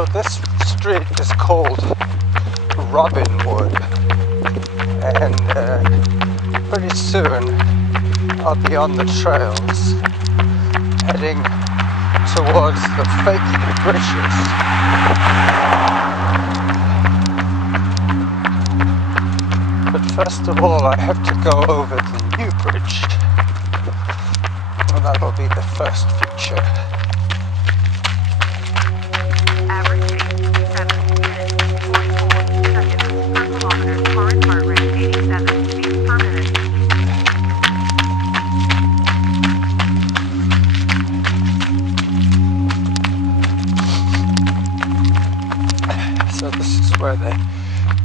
So this street is called Robin Wood, and pretty soon I'll be on the trails heading towards the fake bridges. But first of all I have to go over the new bridge, and that'll be the first feature. So this is where the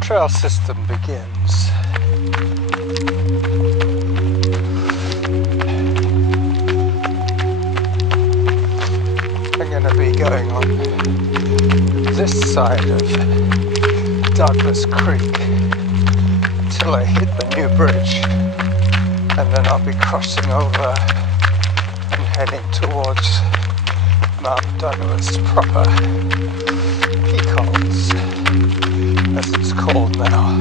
trail system begins. I'm going to be going on this side of Douglas Creek until I hit the new bridge, and then I'll be crossing over and heading towards Mount Douglas proper. Peacocks, as it's called now.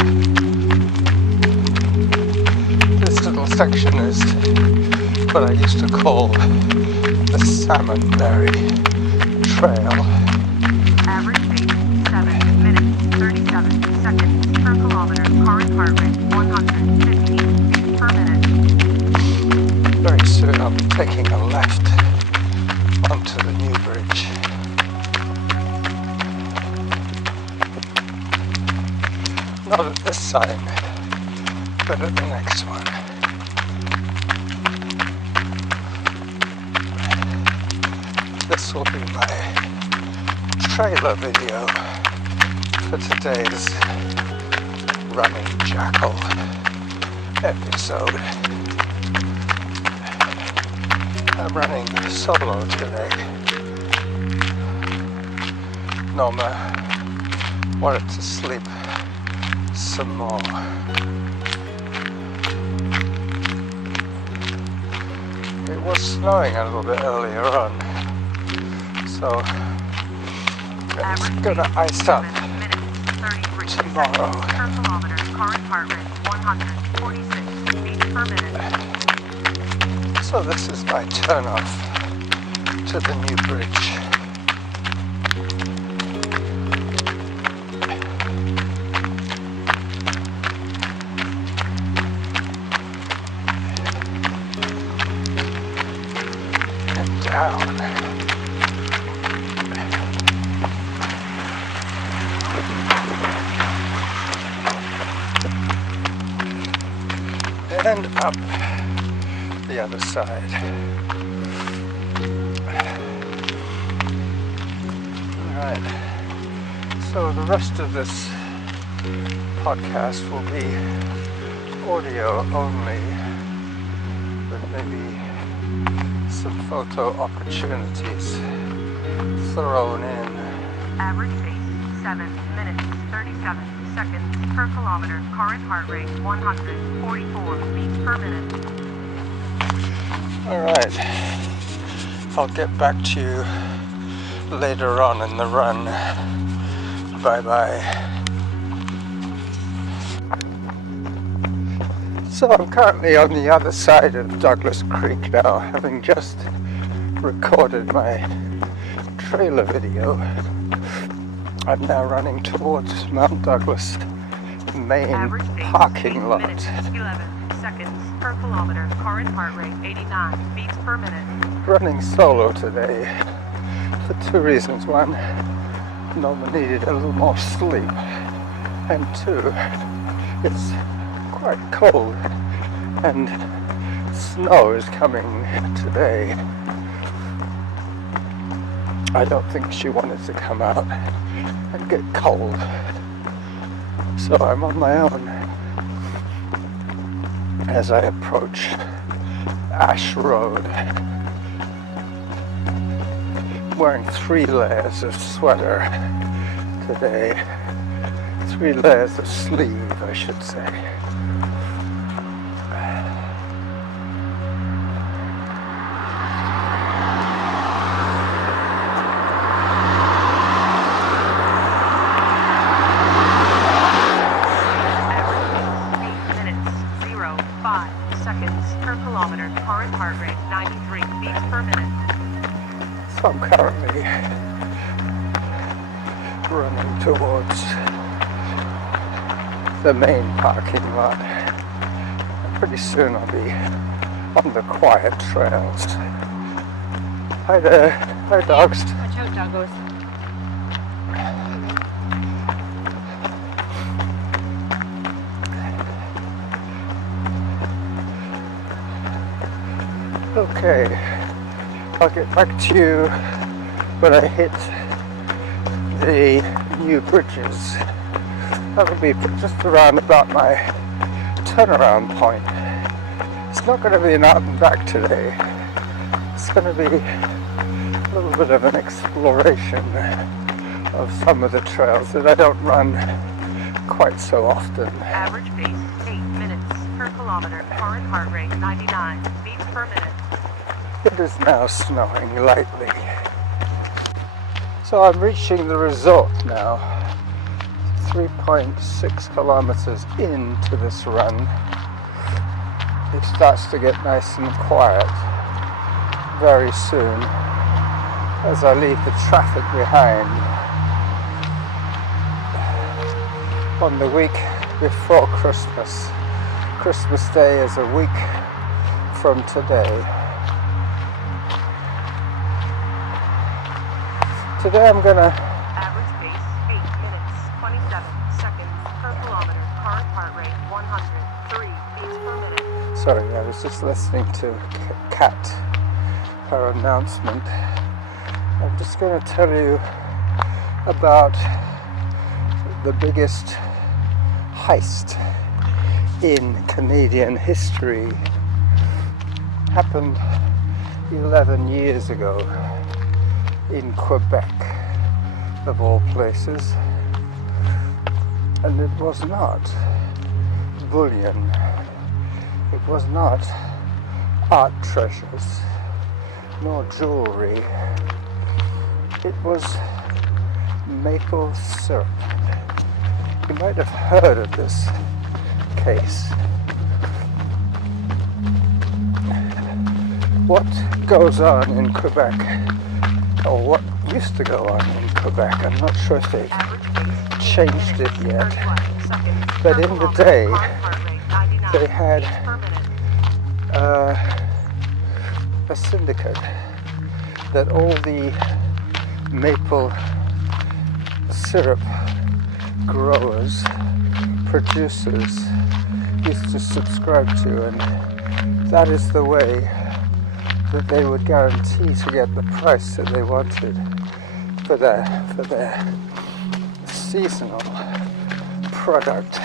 This little section is what I used to call the Salmonberry Trail. Average pace 7 minutes 37 seconds per kilometer. Current heart rate 115 beats per minute. Very soon I'll be taking a left onto the new bridge. Not at this sign, but at the next one. This will be my trailer video for today's Running Jackal episode. I'm running solo today. Norma wanted to sleep some more. It was snowing a little bit earlier on, so it's gonna ice up tomorrow. Per kilometer. Current heart rate 146 beats per minute. So this is my turn off to the new bridge. Down. And up the other side. Alright, so the rest of this podcast will be audio only, with maybe some photo opportunities thrown in. Average pace 7 minutes 37 seconds per kilometer. Current heart rate 144 beats per minute. Alright, I'll get back to you later on in the run. Bye bye. So I'm currently on the other side of Douglas Creek now, having just recorded my trailer video. I'm now running towards Mount Douglas main parking lot. Minutes, 11 seconds per kilometer. Current heart rate 89 beats per minute. Running solo today for two reasons. One, Norma needed a little more sleep, and two, it's quite cold and snow is coming today. I don't think she wanted to come out and get cold, so I'm on my own as I approach Ash Road, wearing 3 layers of sweater today, 3 layers of sleeve, I should say. Current heart rate 93 beats per minute. So I'm currently running towards the main parking lot. And pretty soon I'll be on the quiet trails. Hi there. Hi, dogs. Watch out, doggos. Okay, I'll get back to you when I hit the new bridges. That'll be just around about my turnaround point. It's not going to be an out and back today. It's going to be a little bit of an exploration of some of the trails that I don't run quite so often. Average pace 8 minutes per kilometer. Current heart rate 99 beats per minute. It is now snowing lightly. So I'm reaching the resort now. 3.6 kilometers into this run. It starts to get nice and quiet very soon as I leave the traffic behind. On the week before Christmas. Christmas Day is a week from today. Today I'm gonna... Average pace 8 minutes 27 seconds per kilometer. Current heart rate 103 beats per minute. Sorry, I was just listening to Kat, her announcement. I'm just going to tell you about the biggest heist in Canadian history. Happened 11 years ago in Quebec, of all places. And it was not bullion. It was not art treasures, nor jewelry. It was maple syrup. You might have heard of this case. What goes on in Quebec, or what used to go on in Quebec, I'm not sure if they've changed it yet, but in the day they had a syndicate that all the maple syrup growers, producers used to subscribe to, and that is the way that they would guarantee to get the price that they wanted for their seasonal product.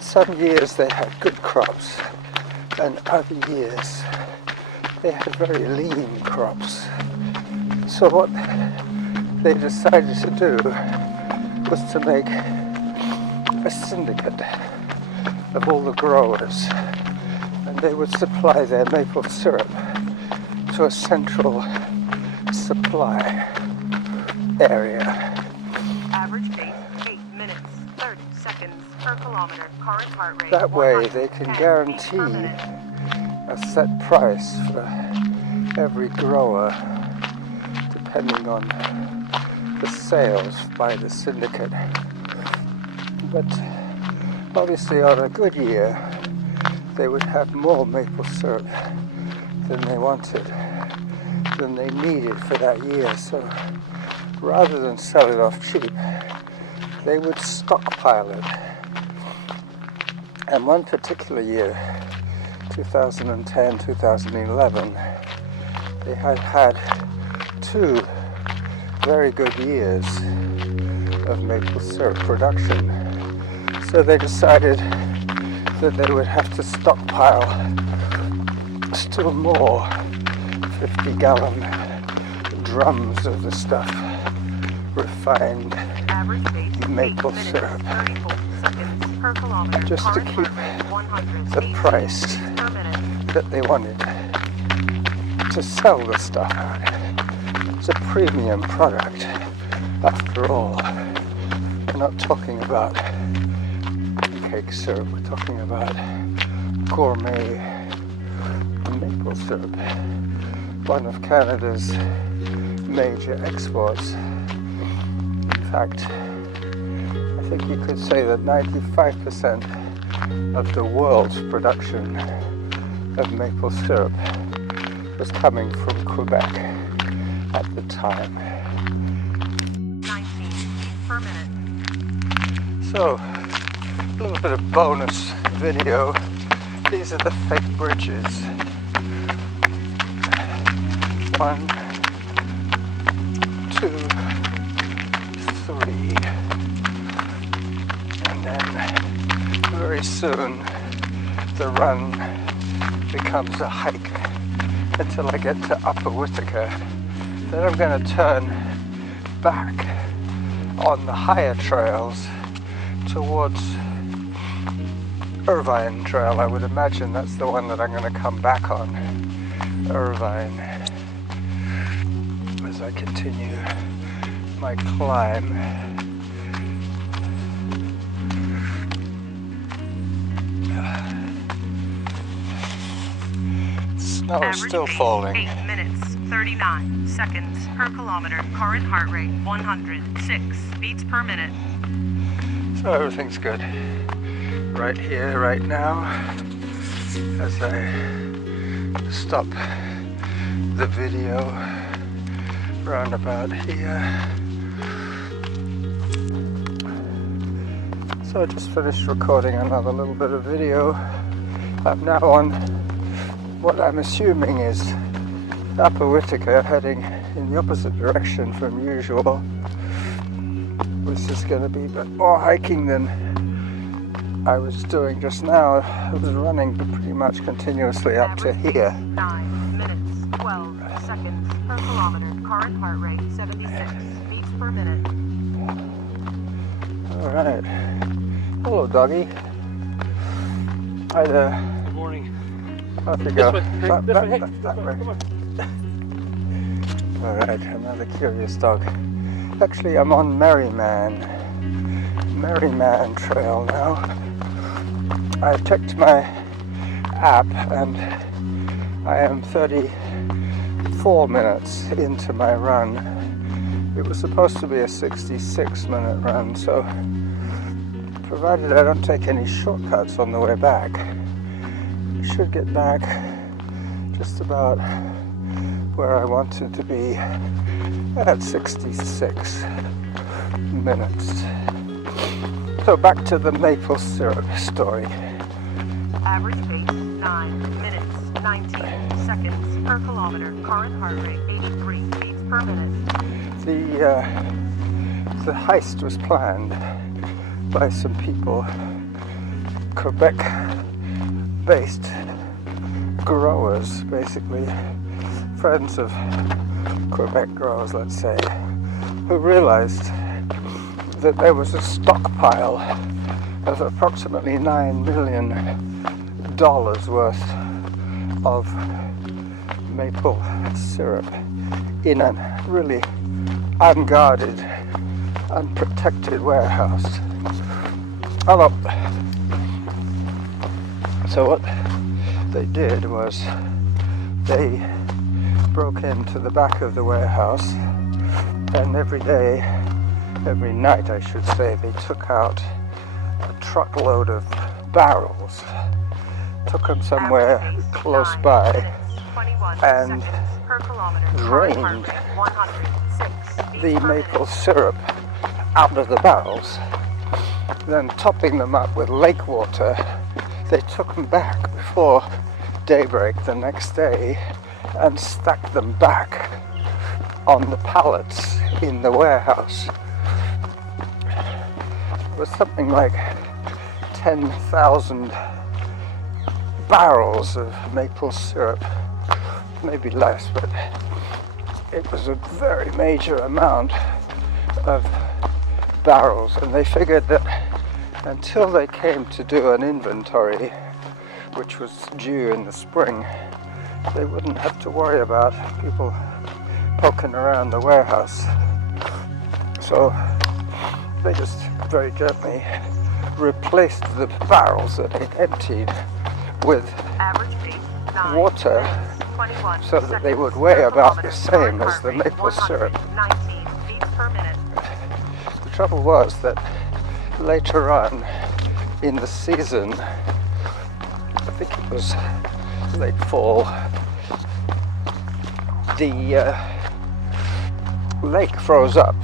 Some years they had good crops, and other years they had very lean crops. So what they decided to do was to make a syndicate of all the growers, and they would supply their maple syrup to a central supply area. Average pace 8 minutes 30 seconds per kilometer. Current heart rate. That way they can guarantee a set price for every grower depending on the sales by the syndicate. But obviously on a good year they would have more maple syrup than they wanted, than they needed for that year. So rather than sell it off cheap, they would stockpile it. And one particular year, 2010, 2011, they had two very good years of maple syrup production. So they decided that they would have to stockpile still more 50-gallon drums of the stuff, refined maple syrup, just to keep the price that they wanted to sell the stuff at. It's a premium product, after all. We're not talking about cake syrup, we're talking about gourmet syrup, one of Canada's major exports. In fact, I think you could say that 95% of the world's production of maple syrup was coming from Quebec at the time. 19 feet per minute. So, a little bit of bonus video. These are the fake bridges. 1, 2, 3. And then very soon the run becomes a hike until I get to Upper Whittaker. Then I'm going to turn back on the higher trails towards Irvine Trail. I would imagine that's the one that I'm going to come back on, Irvine, as I continue my climb. Snow is still falling. 8 minutes, 39 seconds per kilometer. Current heart rate 106 beats per minute. So everything's good right here, right now, as I stop the video round about here. So I just finished recording another little bit of video. I'm now on what I'm assuming is Upper Whittaker, heading in the opposite direction from usual. This is going to be a bit more hiking than I was doing just now. I was running pretty much continuously up to here. 9 minutes, 12 seconds per kilometer. Current heart rate 76 beats per minute. Alright. Hello, doggy. Hi there. Good morning. Off you go. This way. That way. Come on. Alright, another curious dog. Actually, I'm on Merryman Trail now. I checked my app and I am 34 minutes into my run. It was supposed to be a 66-minute run, so provided I don't take any shortcuts on the way back, I should get back just about where I wanted to be at 66 minutes. So back to the maple syrup story. Average pace 9 minutes, 19 seconds per kilometer. Current heart rate 83 beats per minute. The heist was planned by some people, Quebec-based growers, basically friends of Quebec growers, let's say, who realized that there was a stockpile of approximately $9 million worth of maple syrup in a really unguarded, unprotected warehouse. Hello. So what they did was they broke into the back of the warehouse, and every night I should say, they took out a truckload of barrels, took them somewhere close by, and drained the maple syrup out of the barrels. Then topping them up with lake water, they took them back before daybreak the next day and stacked them back on the pallets in the warehouse. It was something like 10,000 barrels of maple syrup, maybe less, but it was a very major amount of barrels, and they figured that until they came to do an inventory, which was due in the spring, they wouldn't have to worry about people poking around the warehouse. So they just very gently replaced the barrels that they'd emptied with water 21 so that they seconds would weigh per about the kilometer. same Current as heart the rate, maple syrup. 119 beats per minute. The trouble was that later on in the season, I think it was late fall, the lake froze up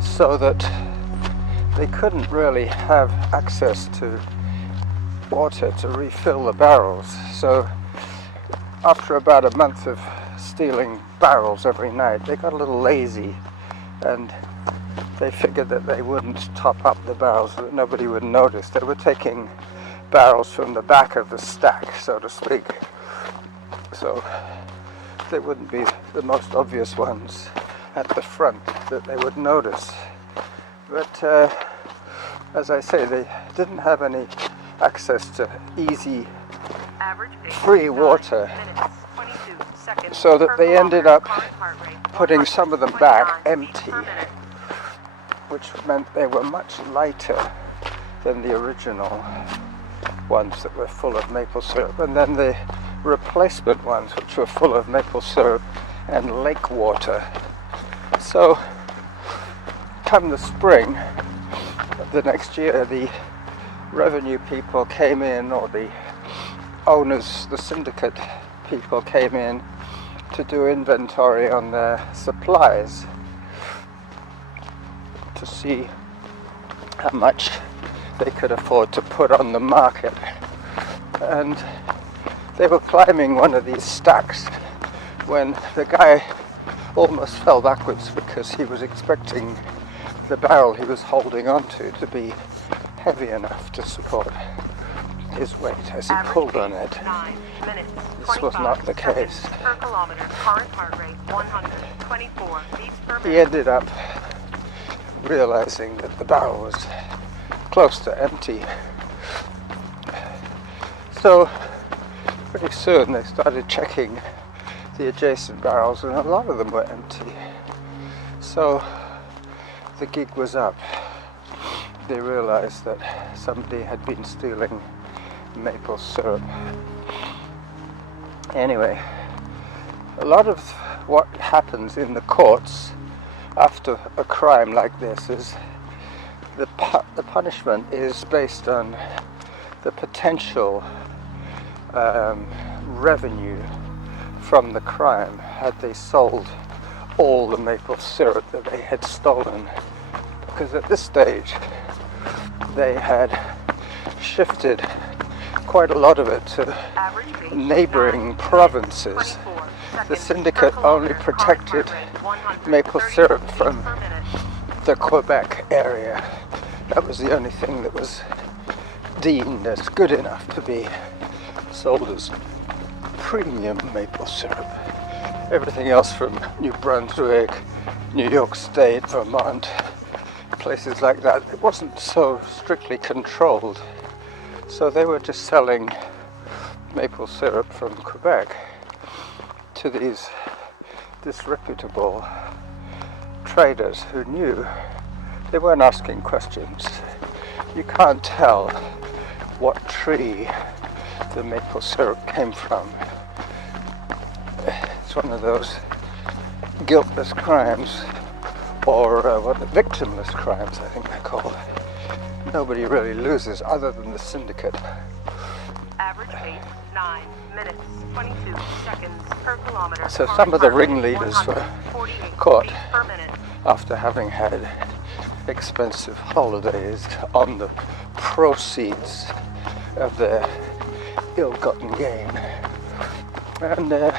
so that they couldn't really have access to water to refill the barrels. So after about a month of stealing barrels every night, they got a little lazy and they figured that they wouldn't top up the barrels, that nobody would notice. They were taking barrels from the back of the stack, so to speak. So they wouldn't be the most obvious ones at the front that they would notice. But as I say, they didn't have any access to easy, Average pace, free 9 water, minutes, 22 seconds so that per they ended kilometer. up Current heart rate, putting some of them back 129 beats empty, per minute. which meant they were much lighter than the original ones that were full of maple syrup, and then the replacement ones which were full of maple syrup and lake water. So come the spring of the next year, the revenue people came in, or the owners, the syndicate people came in to do inventory on their supplies to see how much they could afford to put on the market. And they were climbing one of these stacks when the guy almost fell backwards because he was expecting the barrel he was holding onto to be heavy enough to support his weight as he pulled on it. 9 minutes, This was not the 25 case. seconds per kilometer. Current heart rate 124 beats per minute. He ended up realizing that the barrel was close to empty. So pretty soon they started checking the adjacent barrels, and a lot of them were empty. So the gig was up. They realized that somebody had been stealing maple syrup. Anyway, a lot of what happens in the courts after a crime like this is the punishment is based on the potential revenue from the crime had they sold all the maple syrup that they had stolen. Because at this stage they had shifted quite a lot of it to neighboring provinces. The syndicate only protected maple syrup from the Quebec area. That was the only thing that was deemed as good enough to be sold as premium maple syrup. Everything else from New Brunswick, New York State, Vermont, places like that, it wasn't so strictly controlled. So they were just selling maple syrup from Quebec to these disreputable traders who knew. They weren't asking questions. You can't tell what tree the maple syrup came from. It's one of those guiltless crimes, or victimless crimes, I think they're called. Nobody really loses other than the syndicate. Average pace 9 minutes, 22 seconds per kilometer. So some of the ringleaders were 148 caught beats per minute. after having had expensive holidays on the proceeds of their ill-gotten gain. And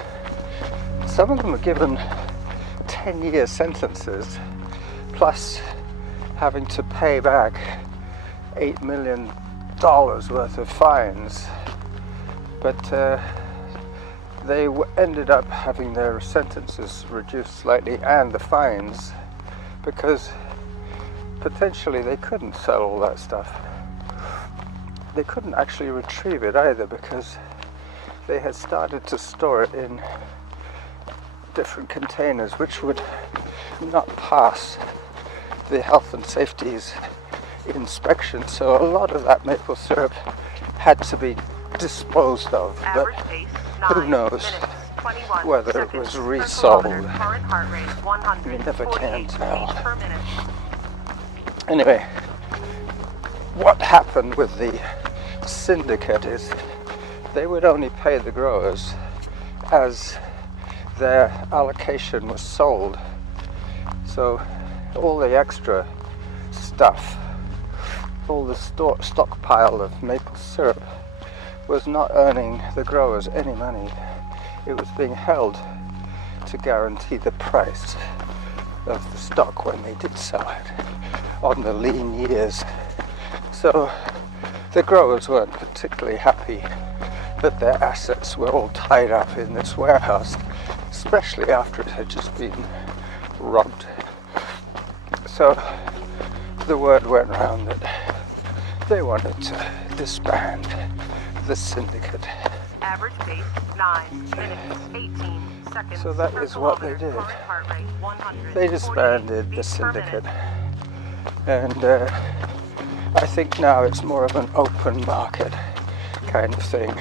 some of them were given 10-year sentences, plus having to pay back $8 million worth of fines. But they ended up having their sentences reduced slightly, and the fines, because potentially they couldn't sell all that stuff. They couldn't actually retrieve it either, because they had started to store it in different containers which would not pass the health and safety's inspection. So a lot of that maple syrup had to be disposed of. Average But pace who 9 knows? minutes, 21 whether it seconds was per resold. kilometer. Current heart rate 100. You never can tell. Beats per minute. Anyway, what happened with the syndicate is they would only pay the growers as their allocation was sold. So all the extra stuff, all the stockpile of maple syrup was not earning the growers any money. It was being held to guarantee the price of the stock when they did sell it on the lean years. So the growers weren't particularly happy that their assets were all tied up in this warehouse, especially after it had just been robbed. So the word went round that they wanted to disband the syndicate. Average pace 9 minutes 18 seconds. So that per is what they kilometer. did. Current heart rate 100. They disbanded the beats per syndicate, minute. and I think now it's more of an open market kind of thing.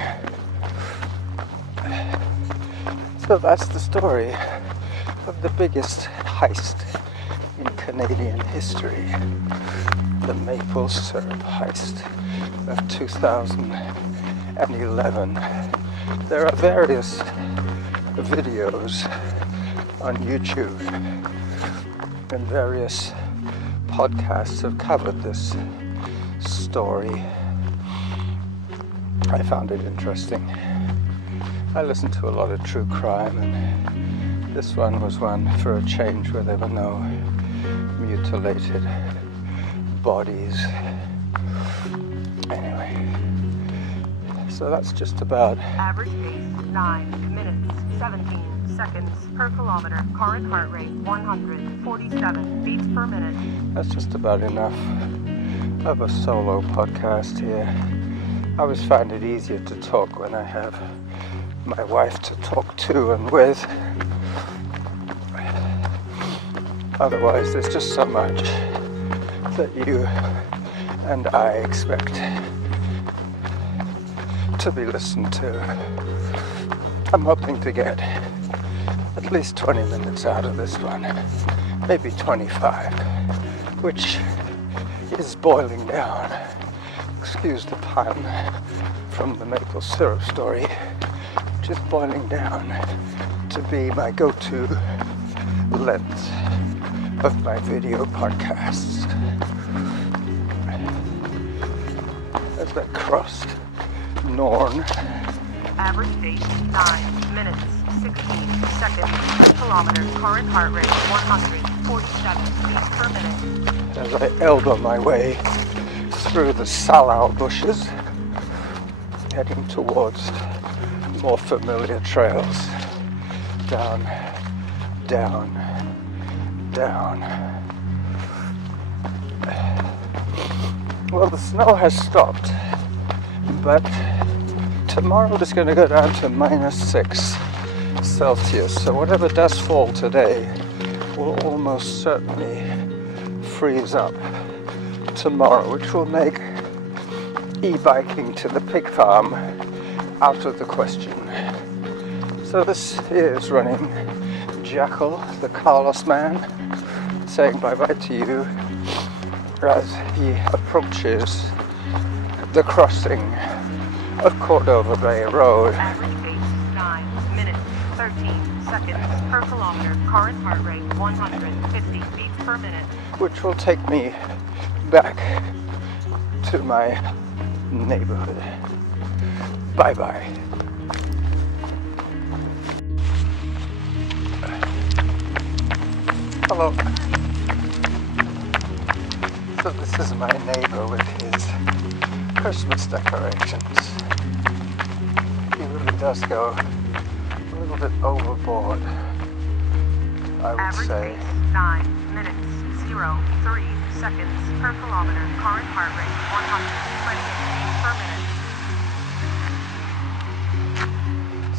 So that's the story of the biggest heist in Canadian history, the maple syrup heist of 2011. There are various videos on YouTube, and various podcasts have covered this story. I found it interesting. I listen to a lot of true crime, and this one was one for a change where there were no mutilated bodies. Anyway, so that's just about. Average pace 9 minutes 17 seconds per kilometer. Current heart rate 147 beats per minute. That's just about enough of a solo podcast here. I always find it easier to talk when I have my wife to talk to and with. Otherwise, there's just so much that you and I expect to be listened to. I'm hoping to get at least 20 minutes out of this one, maybe 25, which is boiling down, excuse the pun, from the maple syrup story, which is boiling down to be my go-to length of my video podcasts. As I crossed Norn. Average pace 9 minutes 16 seconds per kilometer. Current heart rate 147 beats per minute. As I elbow my way through the salal bushes, heading towards more familiar trails. Down, down, down. Well, the snow has stopped, but tomorrow it's going to go down to -6 Celsius. So whatever does fall today will almost certainly freeze up tomorrow, which will make e-biking to the pig farm out of the question. So this is running Jackal, the Carlos man, saying bye-bye to you as he approaches the crossing of Cordova Bay Road. Average pace 9 minutes 13 seconds per kilometer. Current heart rate 150 beats per minute. Which will take me back to my neighborhood. Bye-bye. Hello. So this is my neighbor with his Christmas decorations. He really does go a little bit overboard, I would Average say. pace 9 minutes 03 seconds per kilometer. Current heart rate 128 beats per minute.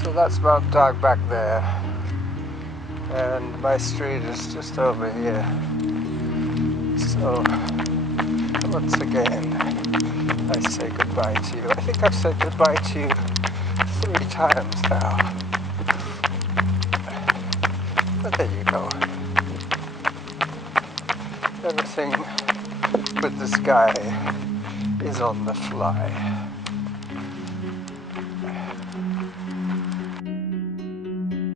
So that's Mount Dog back there, and my street is just over here. So once again, I say goodbye to you. I think I've said goodbye to you 3 times now. But there you go. Everything with this guy is on the fly.